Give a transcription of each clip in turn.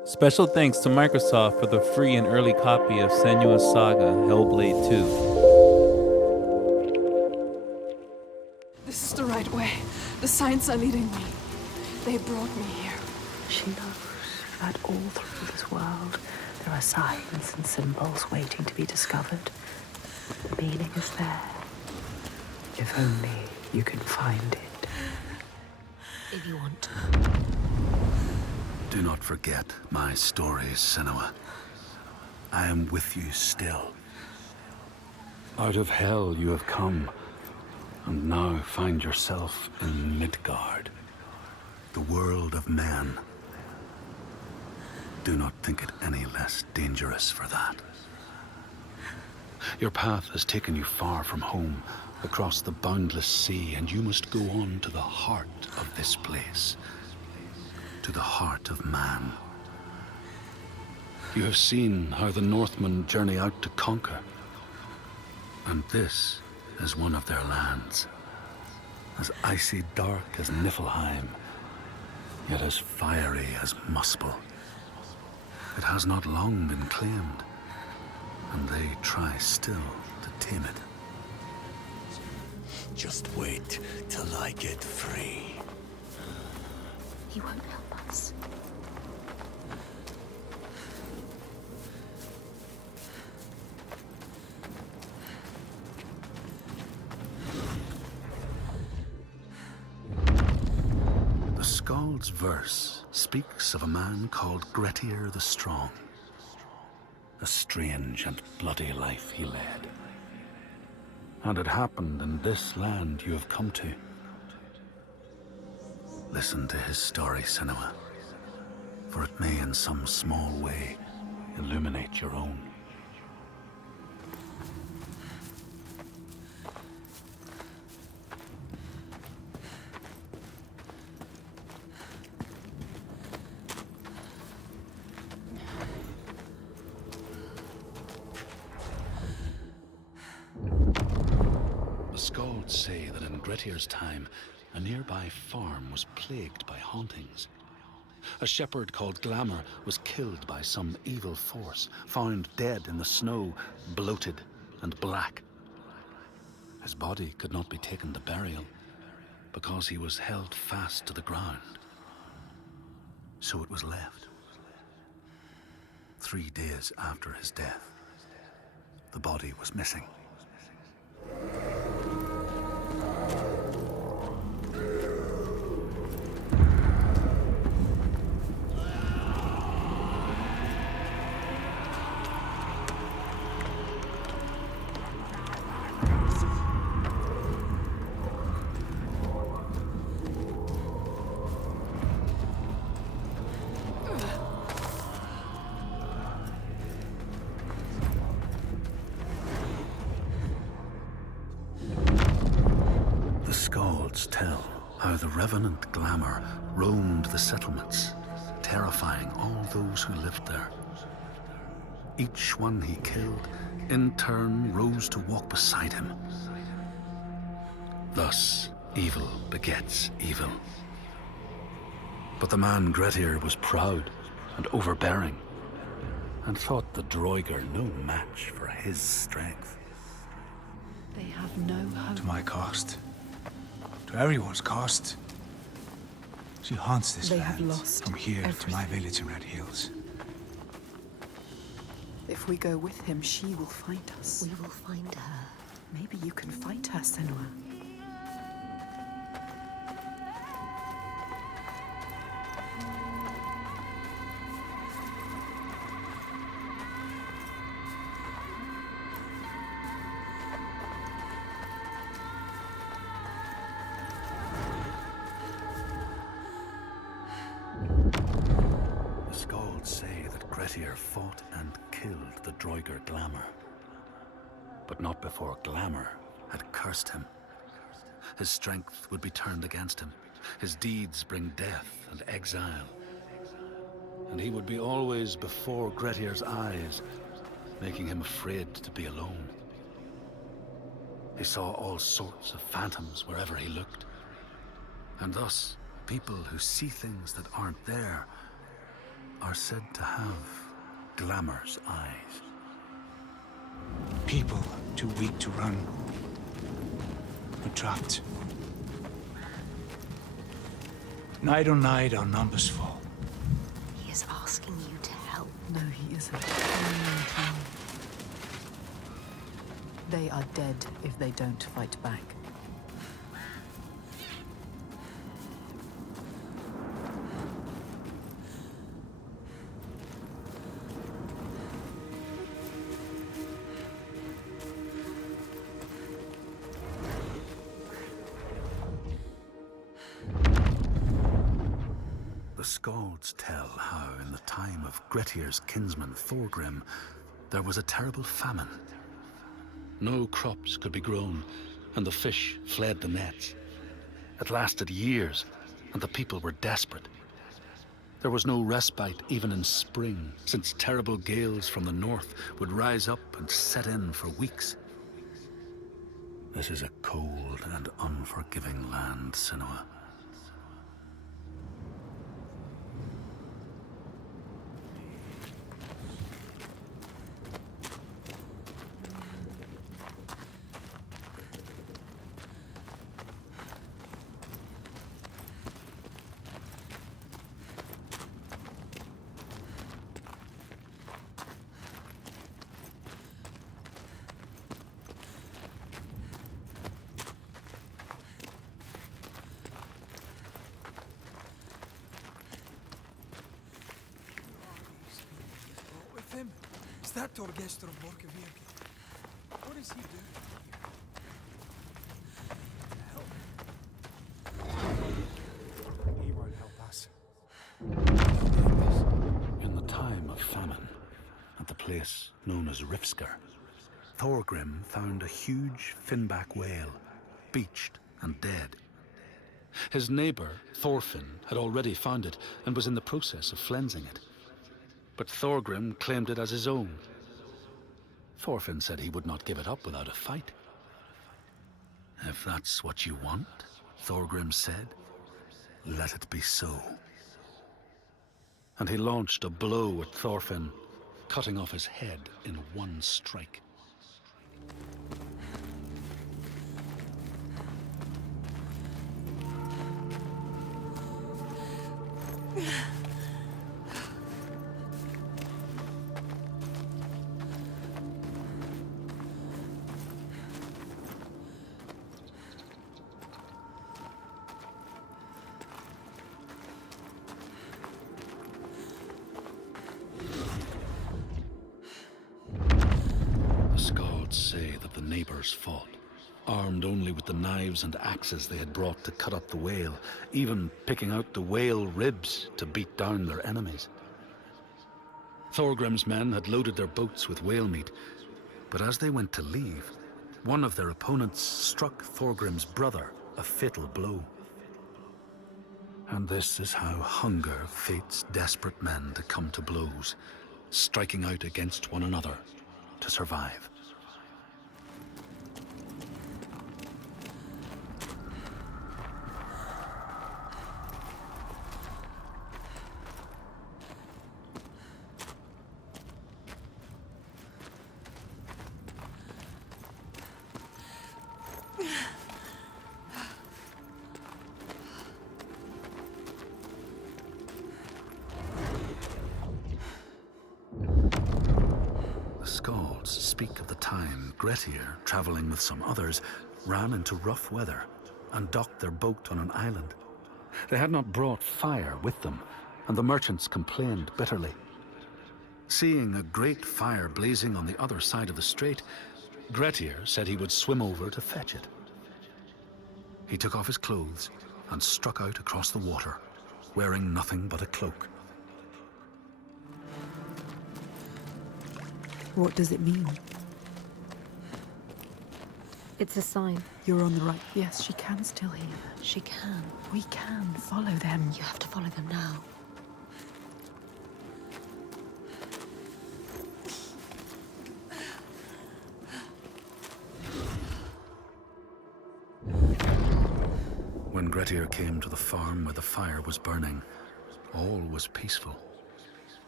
Special thanks to Microsoft for the free and early copy of Senua's Saga Hellblade II. This is the right way. The signs are leading me. They brought me here. She knows that all through this world there are signs and symbols waiting to be discovered. The meaning is there. If only you can find it. If you want to. Do not forget my stories, Senua. I am with you still. Out of hell you have come, and now find yourself in Midgard, the world of men. Do not think it any less dangerous for that. Your path has taken you far from home, across the boundless sea, and you must go on to the heart of this place, to the heart of man. You have seen how the Northmen journey out to conquer, and this is one of their lands, as icy dark as Niflheim, yet as fiery as Muspel. It has not long been claimed, and they try still to tame it. Just wait till I get free. He won't help us. The Skald's verse speaks of a man called Grettir the Strong. A strange and bloody life he led. And it happened in this land you have come to. Listen to his story, Senua, for it may in some small way illuminate your own. The Skalds say that in Grettir's time, a nearby farm was plagued by hauntings. A shepherd called Glamour was killed by some evil force, found dead in the snow, bloated and black. His body could not be taken to burial because he was held fast to the ground. So it was left. 3 days after his death, the body was missing. The Skalds tell how the revenant Glamour roamed the settlements, terrifying all those who lived there. Each one he killed, in turn, rose to walk beside him. Thus, evil begets evil. But the man Grettir was proud and overbearing, and thought the Droiger no match for his strength. They have no hope. To my cost. To everyone's cost. She haunts this They have land, lost from here to my everything. village in Red Hills. If we go with him, she will find us. We will find her. Maybe you can fight her, Senua. The Skalds say that Grettir fought and killed the Droiger Glamour. But not before Glamour had cursed him. His strength would be turned against him. His deeds bring death and exile. And he would be always before Grettir's eyes, making him afraid to be alone. He saw all sorts of phantoms wherever he looked. And thus, people who see things that aren't there are said to have Glamour's eyes. People too weak to run. We're trapped. Night on night, our numbers fall. He is asking you to help. No, he isn't. They are dead if they don't fight back. The Skalds tell how, in the time of Grettir's kinsman Thorgrim, there was a terrible famine. No crops could be grown, and the fish fled the nets. It lasted years, and the people were desperate. There was no respite even in spring, since terrible gales from the north would rise up and set in for weeks. This is a cold and unforgiving land, Senua. Is that Torgestor of Borkavir? What is he doing? He won't help us. In the time of famine, at the place known as Rifskar, Thorgrim found a huge finback whale, beached and dead. His neighbour, Thorfinn, had already found it and was in the process of flensing it. But Thorgrim claimed it as his own. Thorfinn said he would not give it up without a fight. If that's what you want, Thorgrim said, let it be so. And he launched a blow at Thorfinn, cutting off his head in one strike. Say that the neighbors fought, armed only with the knives and axes they had brought to cut up the whale, even picking out the whale ribs to beat down their enemies. Thorgrim's men had loaded their boats with whale meat, but as they went to leave, one of their opponents struck Thorgrim's brother a fatal blow. And this is how hunger fates desperate men to come to blows, striking out against one another to survive. Skalds speak of the time Grettir, traveling with some others, ran into rough weather and docked their boat on an island. They had not brought fire with them, and the merchants complained bitterly. Seeing a great fire blazing on the other side of the strait, Grettir said he would swim over to fetch it. He took off his clothes and struck out across the water, wearing nothing but a cloak. What does it mean? It's a sign. You're on the right. Yes, she can still hear. She can. We can follow them. You have to follow them now. When Grettir came to the farm where the fire was burning, all was peaceful.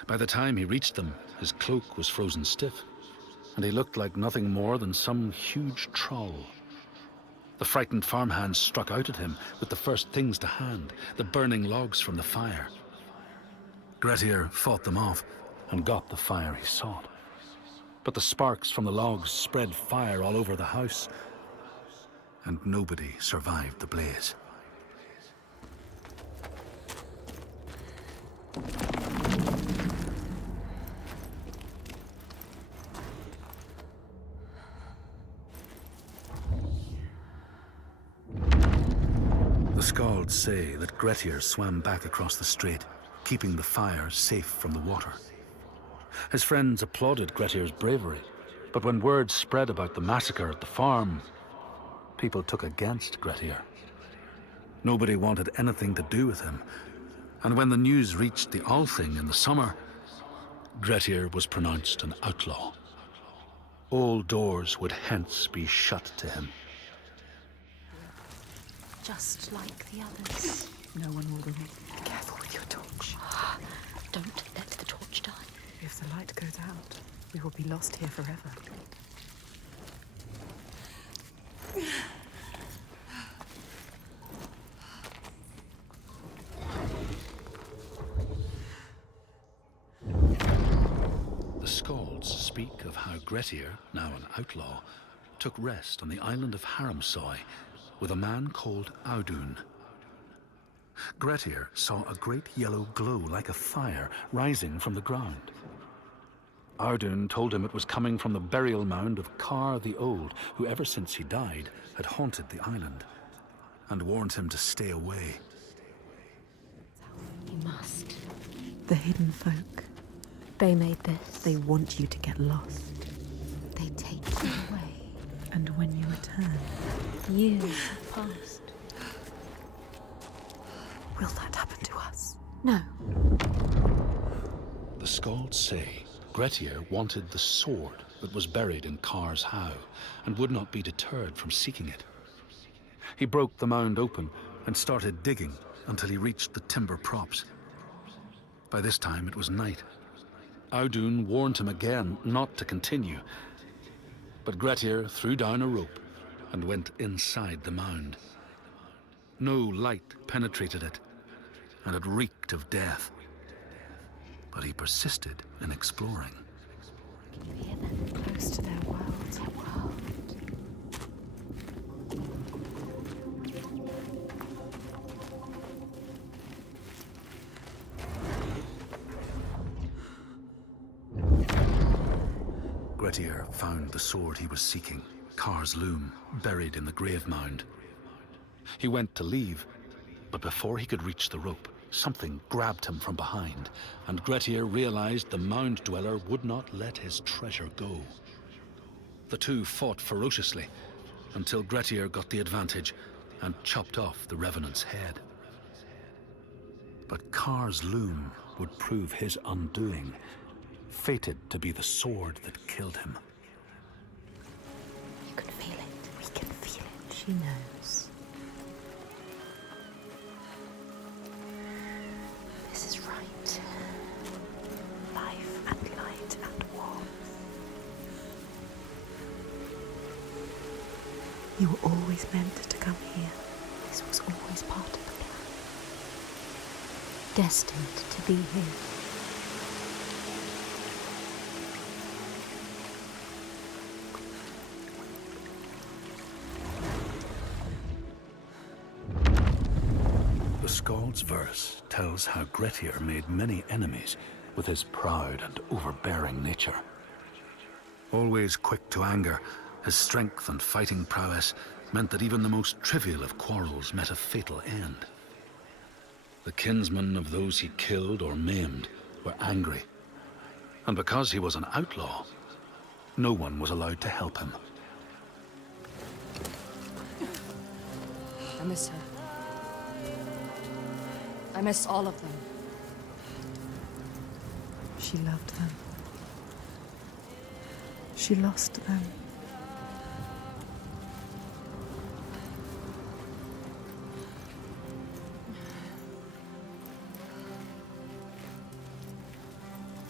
By the time he reached them, his cloak was frozen stiff, and he looked like nothing more than some huge troll. The frightened farmhands struck out at him with the first things to hand, the burning logs from the fire. Grettir fought them off and got the fire he sought. But the sparks from the logs spread fire all over the house, and nobody survived the blaze. The Skalds say that Grettir swam back across the strait, keeping the fire safe from the water. His friends applauded Grettir's bravery, but when word spread about the massacre at the farm, people took against Grettir. Nobody wanted anything to do with him, and when the news reached the Althing in the summer, Grettir was pronounced an outlaw. All doors would hence be shut to him. Just like the others. No one will remain. Be careful with your torch. Don't let the torch die. If the light goes out, we will be lost here forever. The Skalds speak of how Grettir, now an outlaw, took rest on the island of Haramsoy with a man called Audun. Grettir saw a great yellow glow like a fire rising from the ground. Audun told him it was coming from the burial mound of Kar the Old, who ever since he died had haunted the island, and warned him to stay away. You must. The hidden folk. They made this. They want you to get lost. They take you away. And when you return, Years have passed. will that happen to us? No. The Skalds say Grettir wanted the sword that was buried in Kar's howe, and would not be deterred from seeking it. He broke the mound open and started digging until he reached the timber props. By this time it was night. Audun warned him again not to continue, but Grettir threw down a rope and went inside the mound. No light penetrated it, and it reeked of death. But he persisted in exploring. Can you hear them? Close to their world. Grettir found the sword he was seeking, Kar's loom, buried in the grave mound. He went to leave, but before he could reach the rope, something grabbed him from behind, and Grettir realized the mound dweller would not let his treasure go. The two fought ferociously until Grettir got the advantage and chopped off the revenant's head. But Kar's loom would prove his undoing, fated to be the sword that killed him. You can feel it. We can feel it. She knows. This is right. Life and light and warmth. You were always meant to come here. This was always part of the plan. Destined to be here. The Skald's verse tells how Grettir made many enemies with his proud and overbearing nature. Always quick to anger, his strength and fighting prowess meant that even the most trivial of quarrels met a fatal end. The kinsmen of those he killed or maimed were angry, and because he was an outlaw, no one was allowed to help him. I miss her. I miss all of them. She loved them. She lost them.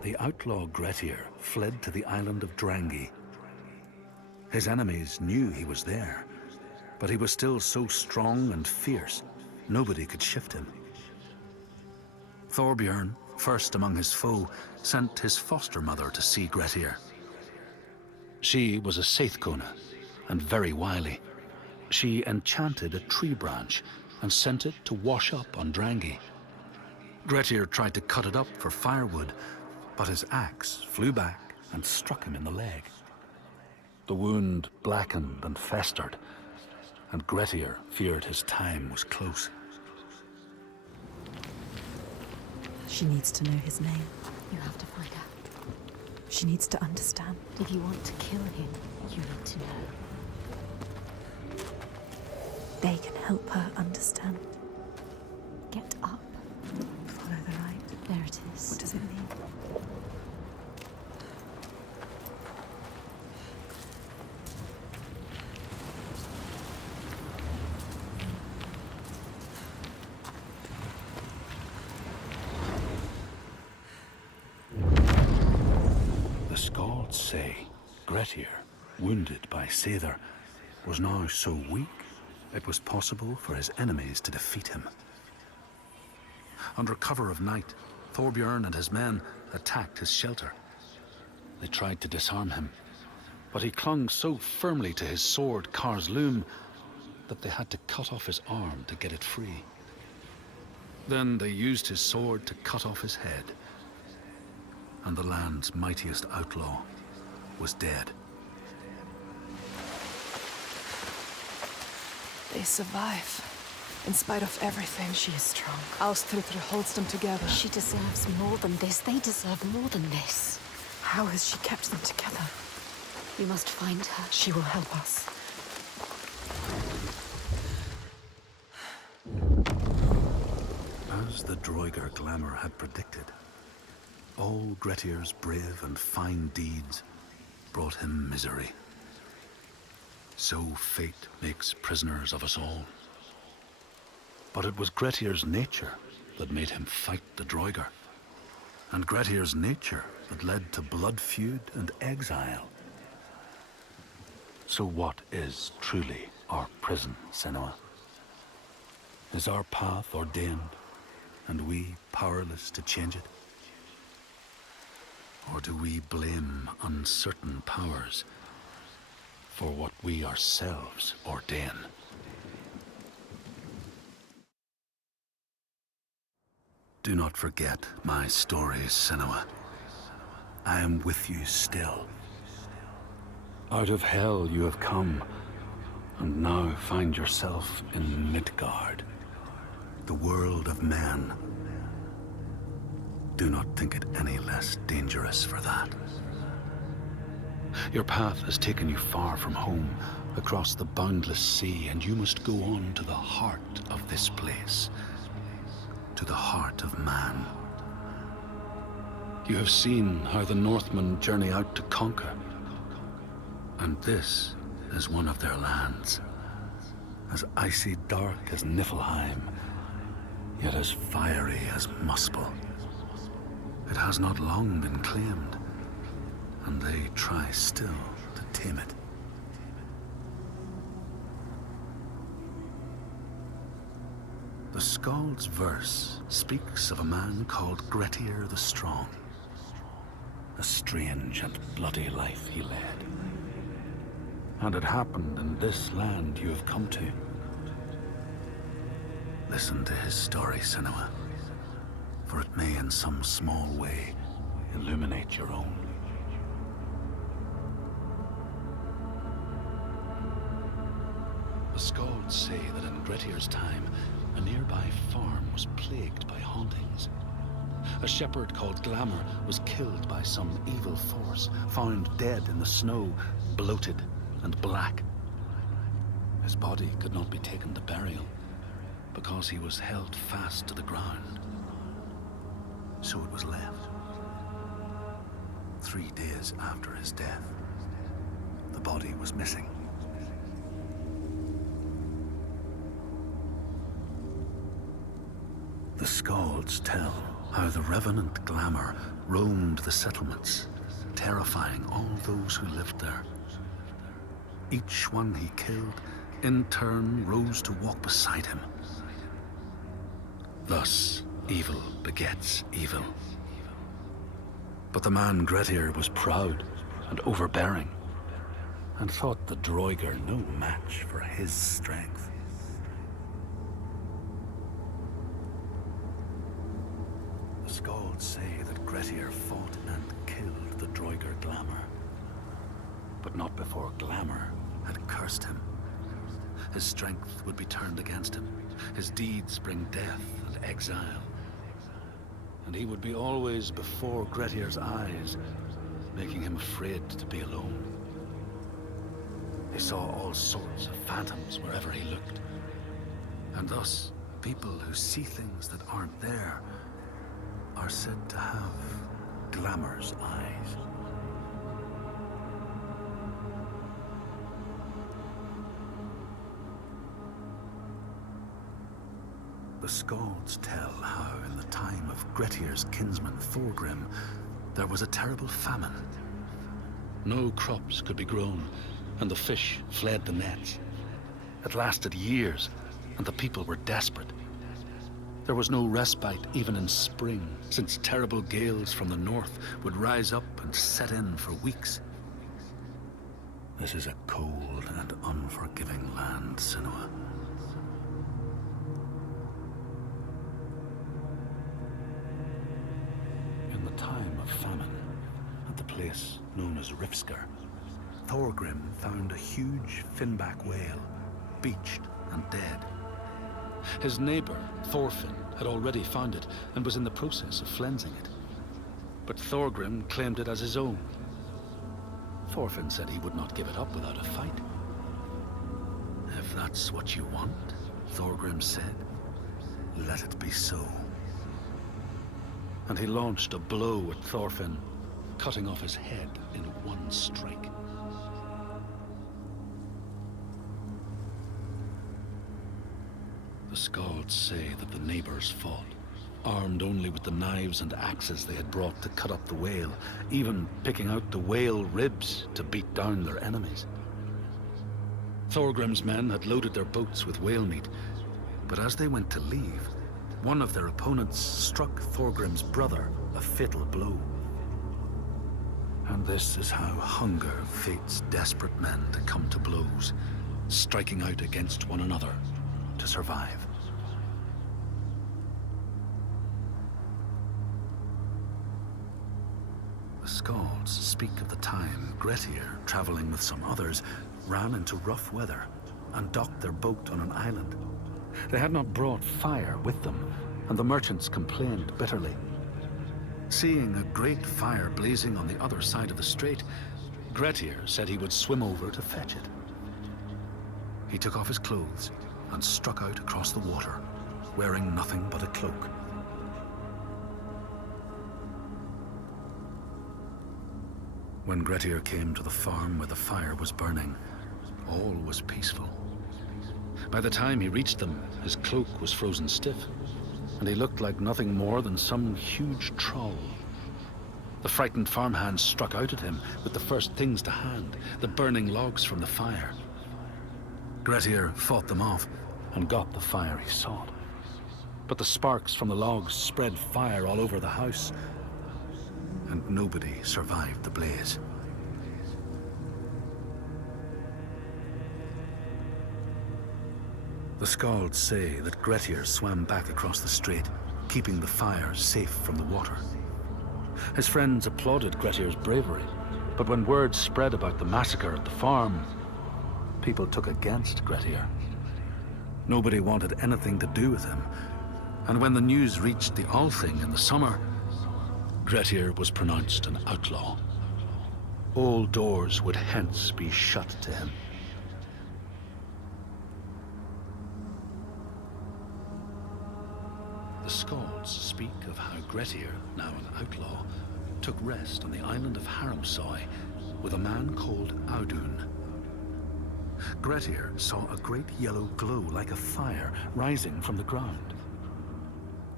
the outlaw Grettir fled to the island of Drangi. His enemies knew he was there, but he was still so strong and fierce, nobody could shift him. Thorbjorn, first among his foe, sent his foster mother to see Grettir. She was a Seithkona and very wily. She enchanted a tree branch and sent it to wash up on Drangi. Grettir tried to cut it up for firewood, but his axe flew back and struck him in the leg. The wound blackened and festered, and Grettir feared his time was close. She needs to know his name. You have to find out. She needs to understand. If you want to kill him, you need to know. They can help her understand. Get up. Follow the light. There it is. What does it mean? The Skalds say Grettir, wounded by Seidr, was now so weak it was possible for his enemies to defeat him. Under cover of night, Thorbjorn and his men attacked his shelter. They tried to disarm him, but he clung so firmly to his sword Karsloom that they had to cut off his arm to get it free. Then they used his sword to cut off his head, and the land's mightiest outlaw was dead. They survive. In spite of everything. She is strong. Ástríður holds them together. She deserves more than this. They deserve more than this. How has she kept them together? We must find her. She will help us. As the Droigar glamour had predicted, all Grettir's brave and fine deeds brought him misery. So fate makes prisoners of us all. But it was Grettir's nature that made him fight the Droigar, and Grettir's nature that led to blood feud and exile. So what is truly our prison, Senua? Is our path ordained, and we powerless to change it? Or do we blame uncertain powers for what we ourselves ordain? Do not forget my stories, Senua. I am with you still. Out of hell you have come, and now find yourself in Midgard, the world of men. Do not think it any less dangerous for that. Your path has taken you far from home, across the boundless sea, and you must go on to the heart of this place, to the heart of man. You have seen how the Northmen journey out to conquer, and this is one of their lands, as icy dark as Niflheim, yet as fiery as Muspel. It has not long been claimed, and they try still to tame it. The Skald's verse speaks of a man called Grettir the Strong. A strange and bloody life he led. And it happened in this land you have come to. Listen to his story, Senua, for it may in some small way illuminate your own. The Skalds say that in Grettir's time, a nearby farm was plagued by hauntings. A shepherd called Glamour was killed by some evil force, found dead in the snow, bloated and black. His body could not be taken to burial because he was held fast to the ground. So it was left. 3 days after his death, the body was missing. The Skalds tell how the revenant glamour roamed the settlements, terrifying all those who lived there. Each one he killed, in turn, rose to walk beside him. Thus, evil begets evil. But the man Grettir was proud and overbearing, and thought the Droigar no match for his strength. The Skalds say that Grettir fought and killed the Droigar glamour, but not before glamour had cursed him. His strength would be turned against him, his deeds bring death and exile, and he would be always before Grettir's eyes, making him afraid to be alone. He saw all sorts of phantoms wherever he looked, and thus people who see things that aren't there are said to have Glamour's eyes. The Skalds tell how in the time of Grettir's kinsman Thorgrim, there was a terrible famine. No crops could be grown, and the fish fled the nets. It lasted years, and the people were desperate. There was no respite even in spring, since terrible gales from the north would rise up and set in for weeks. This is a cold and unforgiving land, Senua. In the time of famine, at the place known as Rifskar, Thorgrim found a huge finback whale, beached and dead. His neighbor, Thorfinn, had already found it and was in the process of flensing it. But Thorgrim claimed it as his own. Thorfinn said he would not give it up without a fight. If that's what you want, Thorgrim said, let it be so. And he launched a blow at Thorfinn, cutting off his head in one strike. The Skalds say that the neighbors fought, armed only with the knives and axes they had brought to cut up the whale, even picking out the whale ribs to beat down their enemies. Thorgrim's men had loaded their boats with whale meat, but as they went to leave, one of their opponents struck Thorgrim's brother a fatal blow. And this is how hunger fates desperate men to come to blows, striking out against one another to survive. The Skalds speak of the time Grettir, traveling with some others, ran into rough weather and docked their boat on an island. They had not brought fire with them, and the merchants complained bitterly. Seeing a great fire blazing on the other side of the strait, Grettir said he would swim over to fetch it. He took off his clothes and struck out across the water, wearing nothing but a cloak. When Grettir came to the farm where the fire was burning, all was peaceful. By the time he reached them, his cloak was frozen stiff, and he looked like nothing more than some huge troll. The frightened farmhands struck out at him with the first things to hand, the burning logs from the fire. Grettir fought them off and got the fire he sought. But the sparks from the logs spread fire all over the house, and nobody survived the blaze. The Skalds say that Grettir swam back across the strait, keeping the fire safe from the water. His friends applauded Grettir's bravery, but when word spread about the massacre at the farm, people took against Grettir. Nobody wanted anything to do with him, and when the news reached the Althing in the summer, Grettir was pronounced an outlaw. All doors would hence be shut to him. The Skalds speak of how Grettir, now an outlaw, took rest on the island of Haramsoy with a man called Audun. Grettir saw a great yellow glow like a fire rising from the ground.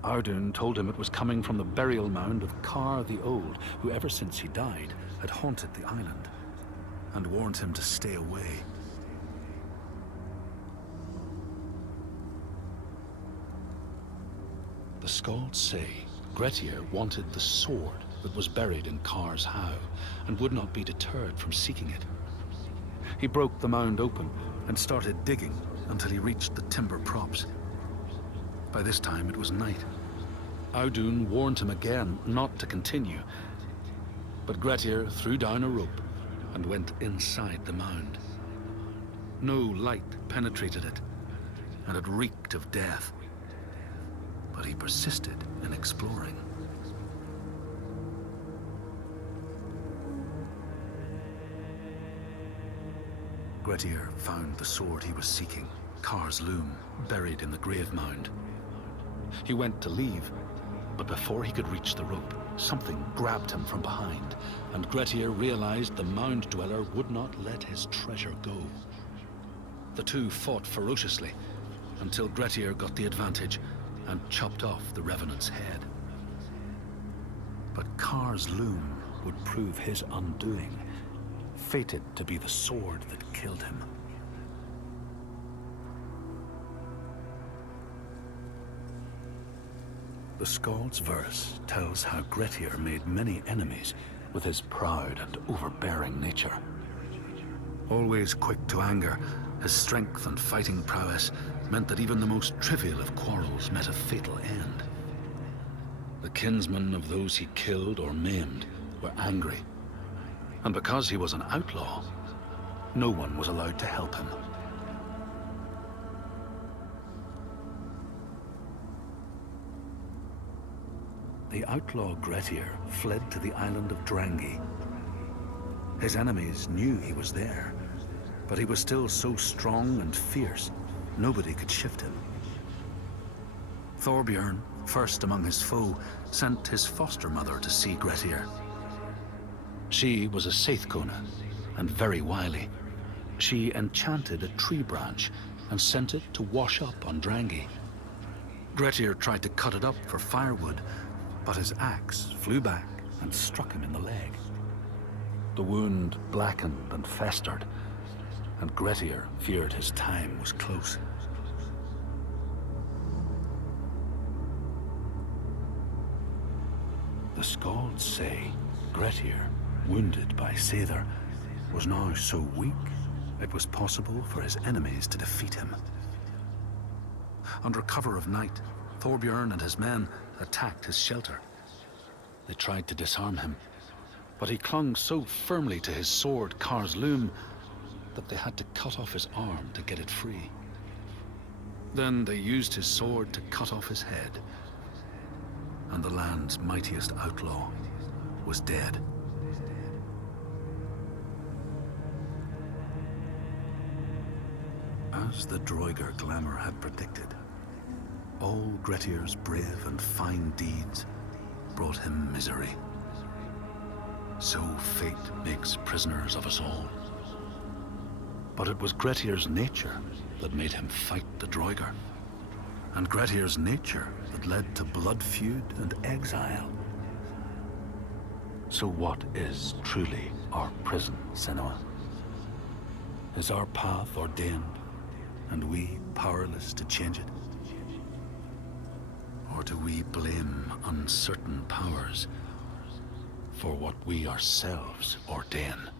Audun told him it was coming from the burial mound of Kar the Old, who ever since he died had haunted the island, and warned him to stay away. The Skalds say Grettir wanted the sword that was buried in Kar's howe, and would not be deterred from seeking it. He broke the mound open and started digging until he reached the timber props. By this time it was night. Audun warned him again not to continue, but Grettir threw down a rope and went inside the mound. No light penetrated it, and it reeked of death. But he persisted in exploring. Grettir found the sword he was seeking, Kar's loom, buried in the grave mound. He went to leave, but before he could reach the rope, something grabbed him from behind, and Grettir realized the mound dweller would not let his treasure go. The two fought ferociously until Grettir got the advantage and chopped off the revenant's head. But Kar's loom would prove his undoing, fated to be the sword that killed him. The Skald's verse tells how Grettir made many enemies with his proud and overbearing nature. Always quick to anger, his strength and fighting prowess meant that even the most trivial of quarrels met a fatal end. The kinsmen of those he killed or maimed were angry, and because he was an outlaw, no one was allowed to help him. The outlaw Grettir fled to the island of Drangi. His enemies knew he was there, but he was still so strong and fierce, nobody could shift him. Thorbjorn, first among his foe, sent his foster mother to see Grettir. She was a Seithkona, and very wily. She enchanted a tree branch and sent it to wash up on Drangi. Grettir tried to cut it up for firewood, but his axe flew back and struck him in the leg. The wound blackened and festered, and Grettir feared his time was close. The Skalds say Grettir, wounded by Seidr, was now so weak it was possible for his enemies to defeat him. Under cover of night, Thorbjorn and his men attacked his shelter. They tried to disarm him, but he clung so firmly to his sword, Kar's loom, that they had to cut off his arm to get it free. Then they used his sword to cut off his head, and the land's mightiest outlaw was dead. As the Droigar glamour had predicted, all Grettir's brave and fine deeds brought him misery. So fate makes prisoners of us all. But it was Grettir's nature that made him fight the Droigar, and Grettir's nature that led to blood feud and exile. So what is truly our prison, Senua? Is our path ordained, and we powerless to change it? Or do we blame uncertain powers for what we ourselves ordain?